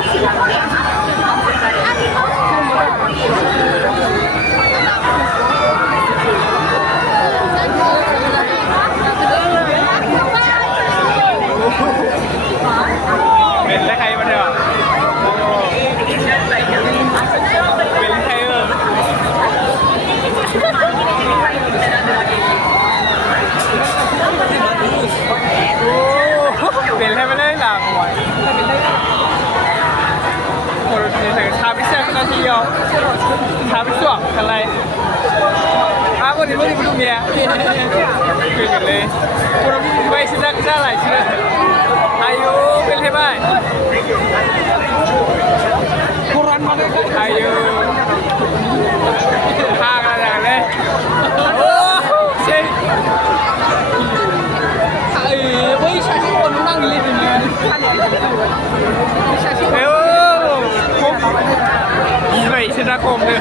เป็นแล้วใครมาเนี่ยเป็นใครเป็นให้ไม่ได้หลังหวยคนที่ถึงทาพิเศษก็ที่ยอมทาพิสวกอะไรวันนี้ไม่ดูเมียคุยกันเลยคนที่ไปชิ้นแรกชิ้นอะไรชิ้นอายุเป็นให้บ้างผู้รันมาด้วยอายุพากันอย่างเลยโอ้เช่เฮ้ยชายที่คนนั่งอยู่นี่เนี่ยเอ้ผมยี่สิบชนะคมเลย